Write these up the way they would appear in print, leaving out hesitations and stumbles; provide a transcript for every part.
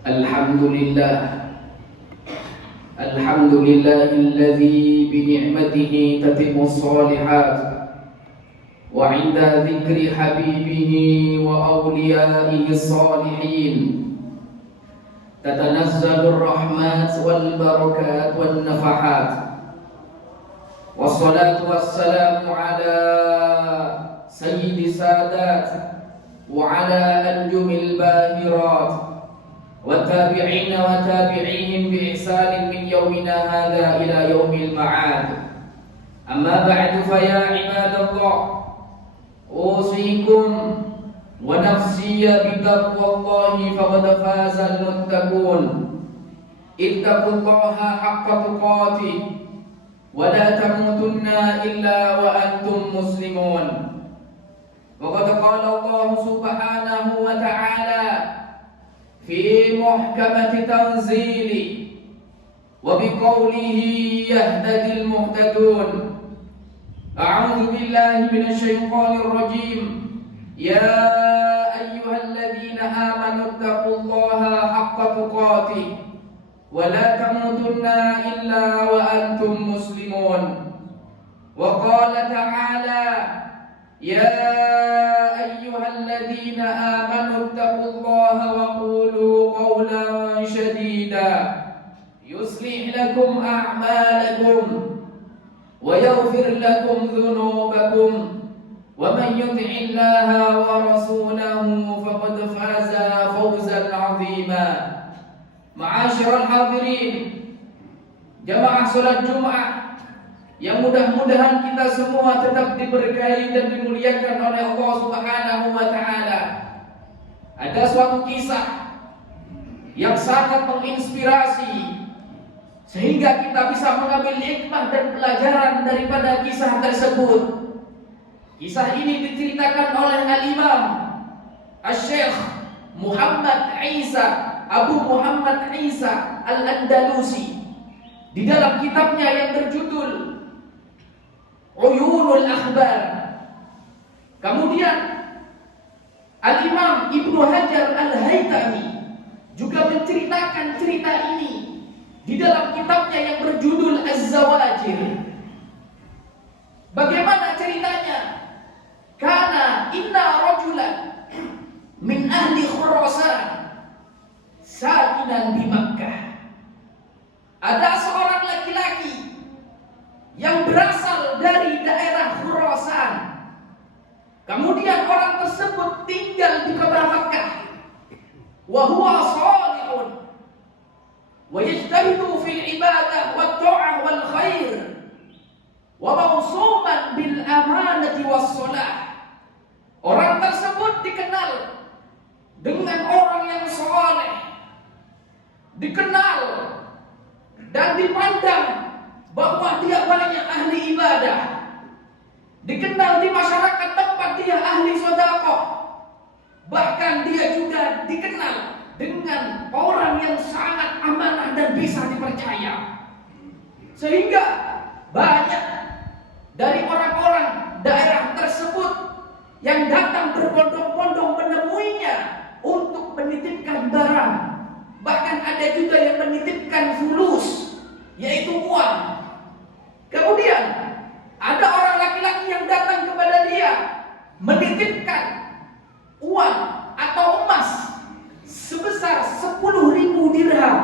Alhamdulillah, alhamdulillahilladzi bini'matihi tatimmus shalihat wa 'inda dzikri habibihi wa awliyaihi shalihin tatanazzalur rahmat wal barakat wan nafahat. Wassalatu wassalamu ala sayyidi sadat wa ala anjumil bahirat والتابعين وتابعيهم بإحسان من يومنا هذا إلى يوم المعاد. أما بعد فيا عباد الله، أوصيكم ونفسي بتقوى الله فقد فاز المتقون. اتقوا الله حق تقاته ولا تموتن إلا وأنتم مسلمون. وقد قال الله سبحانه وتعالى في محكمة تنزيله وبقوله يهتدي المهتدون: أعوذ بالله من الشيطان الرجيم، يا أيها الذين آمنوا اتقوا الله حق تقاته ولا تموتن إلا وأنتم مسلمون. وقال تعالى: يا أيها الذين آمنوا اتقوا الله وقولوا قولا سديدا يصلح لكم أعمالكم ويغفر لكم ذنوبكم ومن يطع الله ورسوله فقد فاز فوزا عظيما. Ma'asyiral hadirin, jamaah salat Jumat yang mudah-mudahan kita semua tetap diberkahi dan dimuliakan oleh Allah Subhanahu wa taala. Ada suatu kisah yang sangat menginspirasi sehingga kita bisa mengambil hikmah dan pelajaran daripada kisah tersebut. Kisah ini diceritakan oleh Al-Imam Asy-Syaikh Muhammad Isa Abu Muhammad Isa Al-Andalusi di dalam kitabnya yang berjudul Uyunul Akhbar. Kemudian Al-Imam Ibnu Hajar Al-Haytami juga menceritakan cerita ini di dalam kitabnya yang berjudul Az-Zawajir. Bagaimana ceritanya? Kana inna rajulan min ahli Khurasan sakinan di Makkah. Ada seorang laki-laki yang berasal dari daerah Khurasan. Kemudian orang tersebut tinggal di kota Makkah. Wa huwa salihun wa yajtahidu fil ibadah wat ta'ah wal khair wa mawsuman bil amanati was shalah. Orang tersebut dikenal dengan orang yang saleh, dikenal dan dipandang bahwa dia banyak ahli ibadah, dikenal di masyarakat tempat dia ahli sedekah. Bahkan dia juga dikenal dengan orang yang sangat amanah dan bisa dipercaya. Sehingga banyak dari orang-orang daerah tersebut yang datang berbondong-bondong menemuinya untuk menitipkan barang. Bahkan ada juga yang menitipkan fulus, yaitu uang. Kemudian ada orang laki-laki yang datang kepada dia menitipkan uang atau emas sebesar 10.000 dirham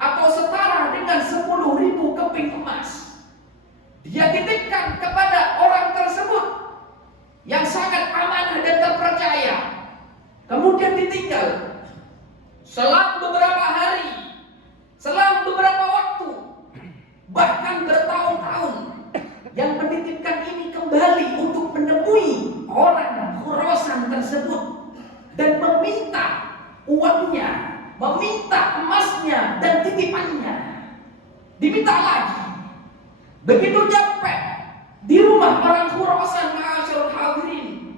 atau setara dengan 10.000 keping emas. Dia titipkan kepada orang tersebut yang sangat amanah dan terpercaya. Kemudian ditinggal. Selang beberapa hari, selang beberapa waktu, bahkan bertahun-tahun, yang menitipkan ini kembali untuk menemui orang Khurasan tersebut dan meminta uangnya, meminta emasnya dan titipannya. Diminta lagi. Begitu nyampe di rumah orang Khurasan, ma'asyiral hadirin,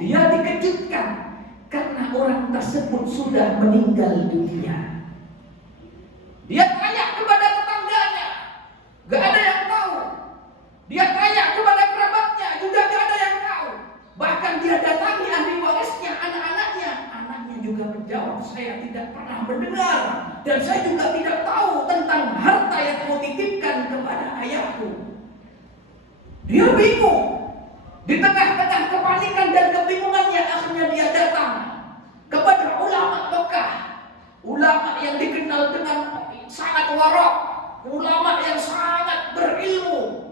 dia dikejutkan karena orang tersebut sudah meninggal dunia. Dia tanya kepada tetangganya, gak ada yang tahu. Dia tanya kepada kerabatnya, juga gak ada yang tahu. Bahkan dia datangi ahli warisnya, anak-anaknya juga menjawab, saya tidak pernah mendengar dan saya juga tidak tahu tentang harta yang kau titipkan kepada ayahku. Dia bingung. Di tengah-tengah kepanikan dan kebingungannya, akhirnya dia datang kepada ulama Mekah, ulama yang dikenal dengan sangat warak, ulama yang sangat berilmu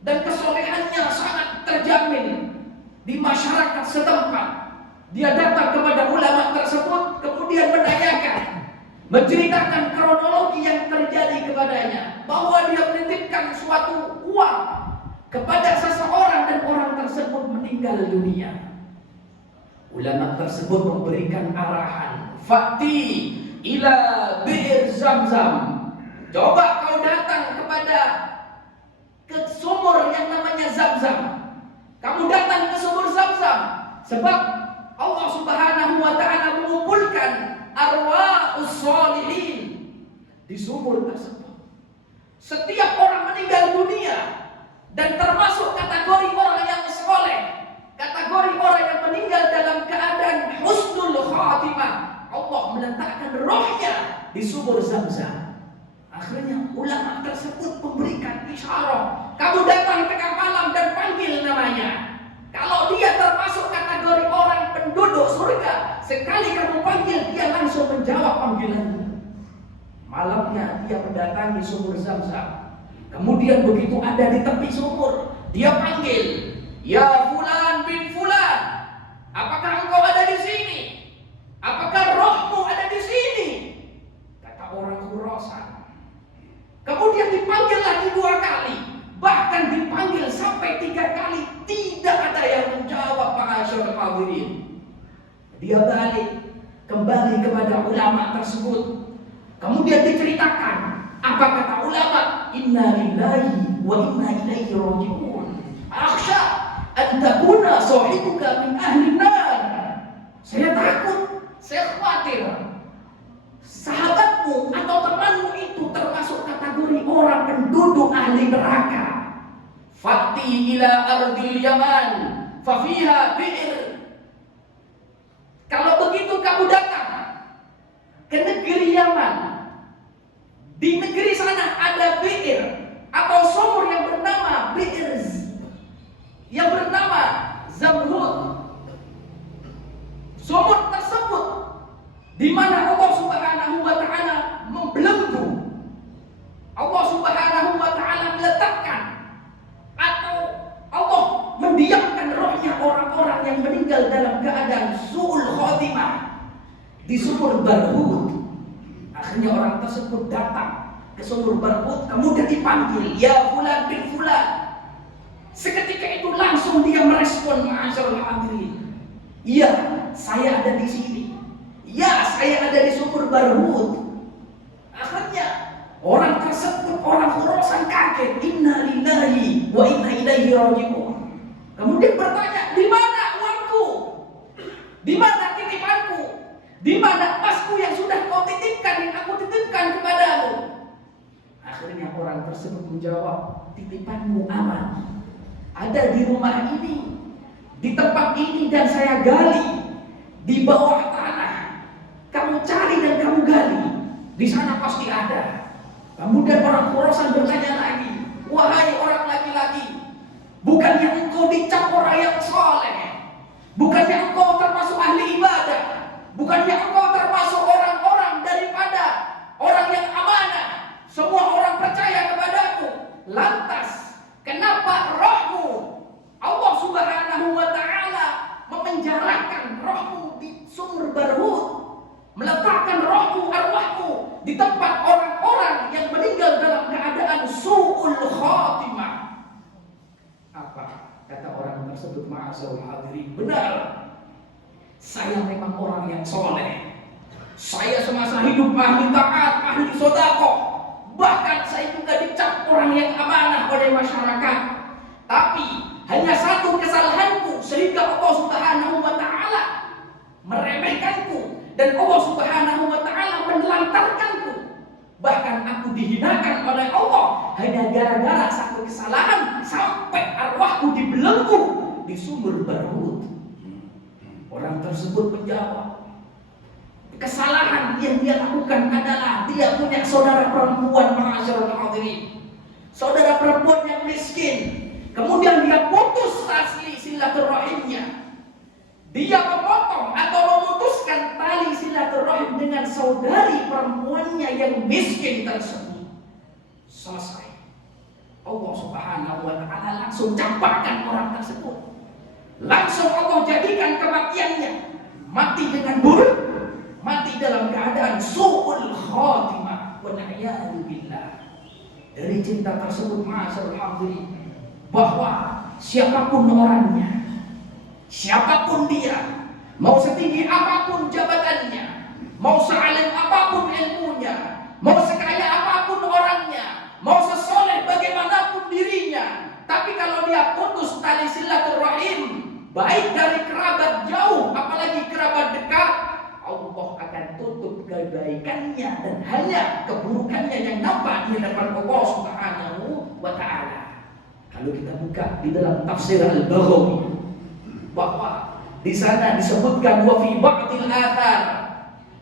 dan kesolehannya sangat terjamin di masyarakat setempat. Dia datang kepada ulama tersebut, kemudian menceritakan kronologi yang terjadi kepadanya, bahwa dia menitipkan suatu uang kepada seseorang dan orang tersebut meninggal dunia. Ulama tersebut memberikan arahan, "Fa'ti ila bi'r Zamzam." Coba kau datang ke sumur yang namanya Zamzam. Kamu datang ke sumur Zamzam sebab Allah Subhanahu wa taala mengumpulkan arwahus sholihin di sumur tersebut. Setiap orang meninggal dunia dan termasuk kategori orang yang soleh, kategori orang yang meninggal dalam keadaan husnul khatimah, Allah meletakkan rohnya di sumur Zamzam. Akhirnya ulama tersebut memberikan isyarat, kamu datang tengah malam dan panggil namanya. Kalau dia termasuk kategori orang penduduk surga, sekali kamu panggil, dia langsung menjawab panggilanmu. Malamnya dia mendatangi sumur Zamzam. Kemudian begitu ada di tepi sumur, dia panggil, "Ya Fulan bin Fulan, apakah engkau ada di sini? Apakah rohmu ada di sini?" Kata orang Khurasan. Kemudian dipanggil lagi 2 kali, bahkan dipanggil sampai 3 kali, tidak ada yang menjawab, ma'asyarul hadirin. Dia balik kembali kepada ulama tersebut. Kemudian diceritakan, apa kata ulama? "Inna lillahi wa inna ilaihi raji'un. Akhsha an takuna sahibuka min ahli nar." Saya takut, saya khawatir sahabatmu atau temanmu itu termasuk kategori orang penduduk ahli neraka. "Fati ila ardil Yaman fa fiha bi'r." Kalau begitu kamu datang ke negeri Yaman. Di negeri sana ada bi'r atau sumur yang bernama bi'r, yang bernama Zamrud. Sumur tersebut di mana Allah Subhanahu wa taala membelenggu, Allah Subhanahu wa taala meletakkan atau Allah mendiamkan rohnya orang-orang yang meninggal dalam keadaan su'ul khotimah di sumur Barhud. Akhirnya orang tersebut datang ke sumur Barhud, kemudian dipanggil, "Ya Fulan bin Fulan." Seketika itu langsung dia merespon, ma'asyarul hadirin, "Iya, saya ada di sini. Ya, saya ada di sumur Barhud." Akhirnya orang tersebut, orang Khurasan kaget, "Inna lillahi wa inna ilaihi raji'un." Kemudian bertanya, "Di mana uangku? Di mana titipanku? Di mana emasku yang sudah kau titipkan, yang aku titipkan kepadamu?" Akhirnya orang tersebut menjawab, "Titipanmu aman. Ada di rumah ini, di tempat ini, dan saya gali di bawah tanah. Kamu cari dan kamu gali, di sana pasti ada." Kemudian orang Khurasan bertanya lagi, "Wahai orang laki-laki, bukannya engkau dicap orang yang soleh? Bukannya engkau termasuk ahli ibadah? Bukannya engkau termasuk orang-orang daripada orang yang amanah? Semua orang percaya kepadamu. Lantas kenapa rohmu Allah Subhanahu wa taala memenjarakan rohmu di sumur Barhud, meletakkan rohmu, arwahmu di tempat orang-orang yang meninggal dalam keadaan su'ul khatimah?" Apa kata orang tersebut, ma'asyarul hadirin? "Benar, saya memang orang yang soleh. Saya semasa hidup ahli taat, ahli sedekah. Bahkan saya juga dicap orang yang amanah oleh masyarakat. Tapi hanya satu kesalahanku sehingga Allah Subhanahu wa taala meremehkanku dan Allah Subhanahu wa taala menelantarkanku. Bahkan aku dihinakan oleh Allah hanya gara-gara satu kesalahan, sampai arwahku dibelenggu di sumur Barhud." Orang tersebut menjawab, kesalahan yang dia lakukan adalah dia punya saudara perempuan, ma'asyiral hadirin, saudara perempuan yang miskin. Kemudian dia putus tali silaturahimnya. Dia memotong atau memutuskan tali silaturahim dengan saudari perempuannya yang miskin tersebut. Selesai. Allah Subhanahu wa ta'ala langsung campakkan orang tersebut. Langsung Allah jadikan kematiannya mati dengan buruk, mati dalam keadaan su'ul khatimah. Wa na'yadu billah. Dari cinta tersebut, ma'asyiral hadirin, bahwa siapapun orangnya, siapapun dia, mau setinggi apapun jabatannya, mau sealim apapun ilmunya, mau sekaya apapun orangnya, mau sesoleh bagaimanapun dirinya, tapi kalau dia putus tali silaturahim, baik dari kerabat jauh apalagi kerabat dekat, Allah akan tutup kebaikannya dan hanya keburukannya yang nampak di hadapan Allah Subhanahu wa ta'ala. Kalau kita buka di dalam tafsir Al-Baghawi, bahwa di sana disebutkan wa fi ba'dil athar,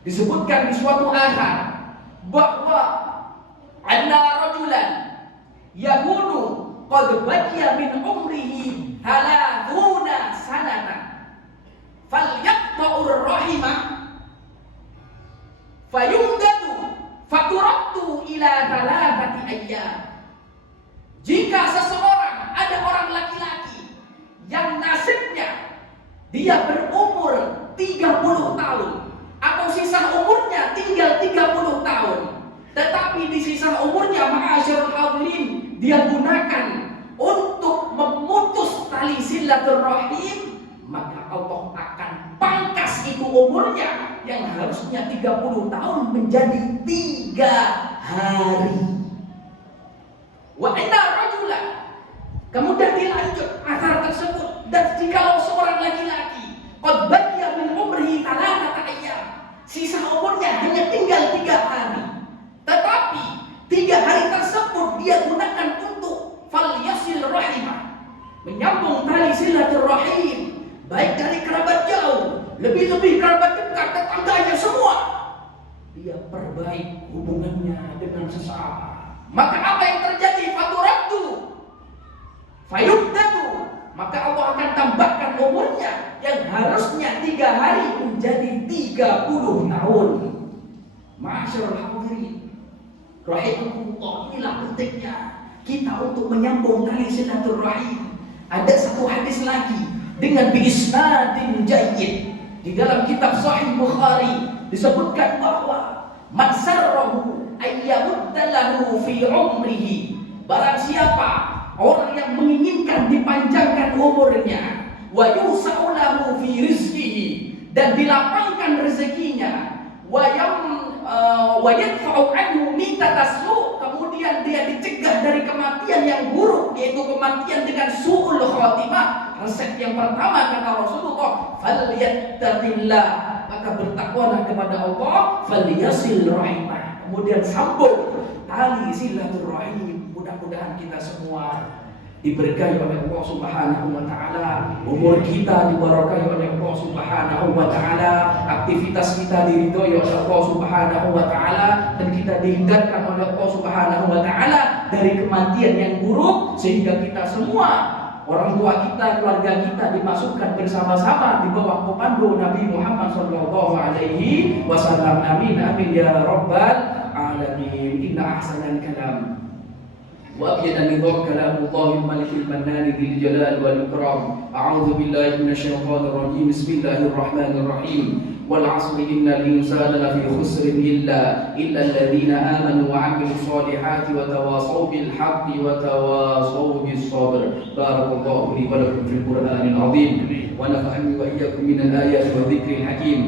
disebutkan di suatu athar bahwa anna rajulan yakunu qad baqiya min umrihi haladuna sanatan falyaqta'ur rahimah fayumdadu faturattu ila thalathati ayyam. Jika seseorang, ada orang laki-laki yang nasibnya dia berumur 30 tahun atau sisa umurnya tinggal 30 tahun, tetapi di sisa umurnya, ma'asyiral hadirin, dia gunakan untuk memutus tali silaturahim, maka Allah akan pangkas itu umurnya yang harusnya 30 tahun menjadi 3 hari. Wa inna rajula, kemudian dilanjut asar tersebut, dan jikalau seorang laki-laki qad baqiya min umrihi thalathata ayyam, sisa umurnya hanya tinggal 3 hari, tetapi 3 hari tersebut dia gunakan untuk falyasil rahimah, menyambung tali silaturahim, baik dari kerabat jauh, lebih-lebih kerabat dekat, tetangganya semua, dia perbaik hubungannya dengan sesama. Maka apa yang terjadi? Faturattu fayumdadu, maka Allah akan tambahkan umurnya yang harusnya 3 hari menjadi 30 tahun. Ma'asyiral hadirin rahimakumullah, inilah pentingnya kita untuk menyambung tali silaturahim. Ada satu hadis lagi dengan biisnadin jayyid di dalam kitab Sahih Bukhari, disebutkan bahwa man sarrahu ayyamuddalahu fi umrihi, barang siapa orang yang menginginkan dipanjangkan umurnya, wa yusa'ulahu fi rizqihi, dan dilapangkan rezekinya, wa yadfa'u anhu mitatasu, kemudian dia dicegah dari kematian yang buruk, yaitu kematian dengan su'ul khatimah. Resep yang pertama kata Rasulullah, falyattaqillah, maka bertakwalah kepada Allah, falyasil rahimah, kemudian sambung tali silaturahim. Mudah-mudahan kita semua diberkahi oleh Allah Subhanahu wa ta'ala, umur kita diberkahi oleh Allah Subhanahu wa ta'ala, aktivitas kita diridhoi oleh Allah Subhanahu wa ta'ala, dan kita dihindarkan oleh Allah Subhanahu wa ta'ala dari kematian yang buruk, sehingga kita semua, orang tua kita, keluarga kita dimasukkan bersama-sama di bawah komando Nabi Muhammad sallallahu alaihi wasallam. Amin amin ya rabbal alamin. Inna ahsanal kalam wa abyada nidham kalamullah malikil mannan dzil jalal wal ikram. A'udzu billahi minasyaitonir rajim. Bismillahirrahmanirrahim. Wal 'asri innal insana lafi khusrin illa alladziina aamanu wa 'amilus solihati wa tawashaw bil haqqi wa tawashaw bis sabr. Barakallahu li wa lakum fil Qur'anil 'azim wa nafa'ani wa iyyakum minal ayati wa dzikril hakim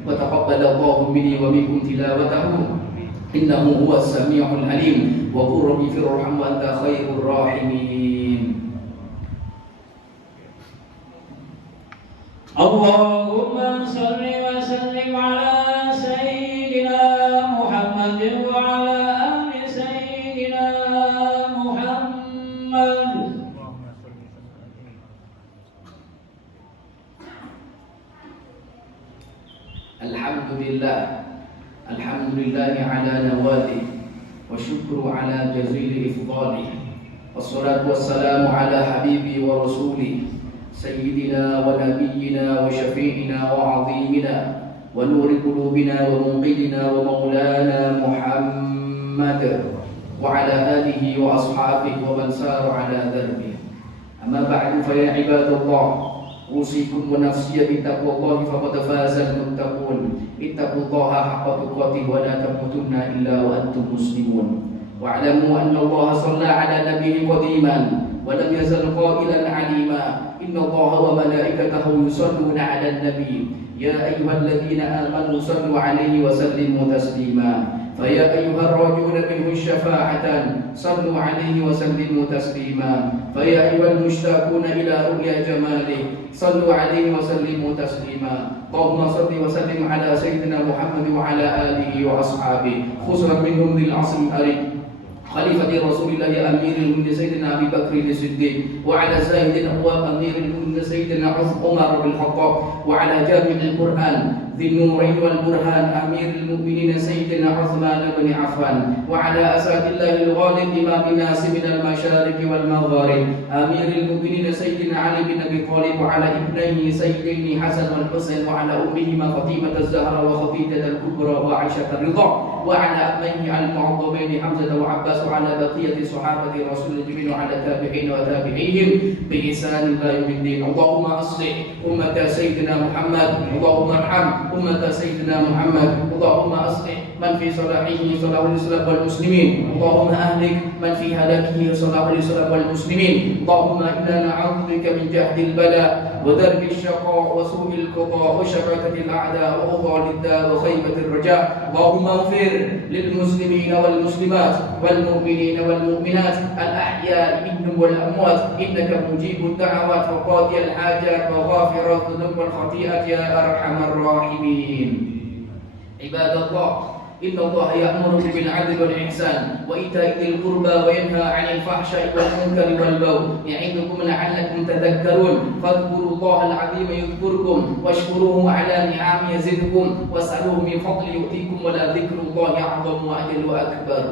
wa taqabbalallahu minni wa minkum tilawatahu innahu huwas samiul alim wa qur rabbi firham wa anta khairur rahimin. Allahumma salli wa sallim ala sayyidina Muhammad wa ala ali sayyidina Muhammad. Alhamdulillah ala nawalih wa syukru ala jazili ifdalih. Wassalatu wassalamu ala habibi wa rasuli sayyidina wa nabiyyina wa syafi'ina wa azimina wa nuri qulubina wa munqidina wa maulana Muhammad wa ala alihi wa ashabihi wa man sara ala darbi. Amma ba'du, fa ya ibadallah, usikum wa nafsiya bittaqwallahi faqad fazal muttaqun. Ittaqullaha haqqa tuqatih wa la tamutunna illa wa antum muslimun. Wa'lamu anna Allah shalla ala nabiyyi qadiman wa lam yazal qailan 'alima. Inna Allaha wa malaikatahu yusalluna 'alan nabiy. Ya ayyuhalladzina amanu sallu 'alaihi wa sallimu taslima. فيا أيها الراجون منه شفاعة صلوا عليه وسلموا تسليما. فيا أيها المشتاقون إلى رؤيا جماله صلوا عليه وسلموا تسليما. اللهم صل وسلم على سيدنا محمد وعلى آله وأصحابه، خصوصا منهم ذي العصر الأريد خليفة رسول الله أمير المؤمنين سيدنا أبي بكر الصديق، وعلى زاهد الأبواب أمير المؤمنين سيدنا عمر بن الخطاب، وعلى جامع القرآن ذي النورين والبرهان أمير المؤمنين سيدنا عثمان بن عفان، وعلى أسعد الله الغالب إمام الناس من المشارق والمغارب أمير المؤمنين سيدنا علي بن أبي طالب، وعلى ابنيه سيدنا حسن والحسين، وعلى أمهما فاطمة الزهراء وخديجة الكبرى وعائشة الرضا، وعلى أبنيه المعظمين حمزة وعباس، وعلى بقية صحابة رسول الله وعلى التابعين وتابعيهم بإحسان إلى يوم الدين. اللهم أصلح أمة سيدنا محمد، اللهم ارحم أمة سيدنا محمد، اللهم أصلح من في صلاحه صلاح الإسلام والمسلمين، اللهم أهلك من في هلاكه صلاح الإسلام والمسلمين. اللهم إنا نعوذ بك من جهد البلاء ودرك الشقاء وسوء القضاء وشماتة الأعداء وغضال الداء وخيبة الرجاء. اللهم اغفر للمسلمين والمسلمات والمؤمنين والمؤمنات الأحياء منهم والأموات، إنك مجيب الدعوات وقاضي الحاجات وغافر الذنوب والخطيئة يا أرحم الراحمين. عباد الله، إن الله يأمر بالعدل والإحسان وإيتاء ذي القربى وينهى عن الفحشاء والمنكر والبغي يعظكم لعلكم تذكرون. فاذكروا الله العظيم يذكركم واشكروه على نعمه يزدكم واسألوه من فضله يؤتيكم ولذكر الله أعظم وأجل وأكبر.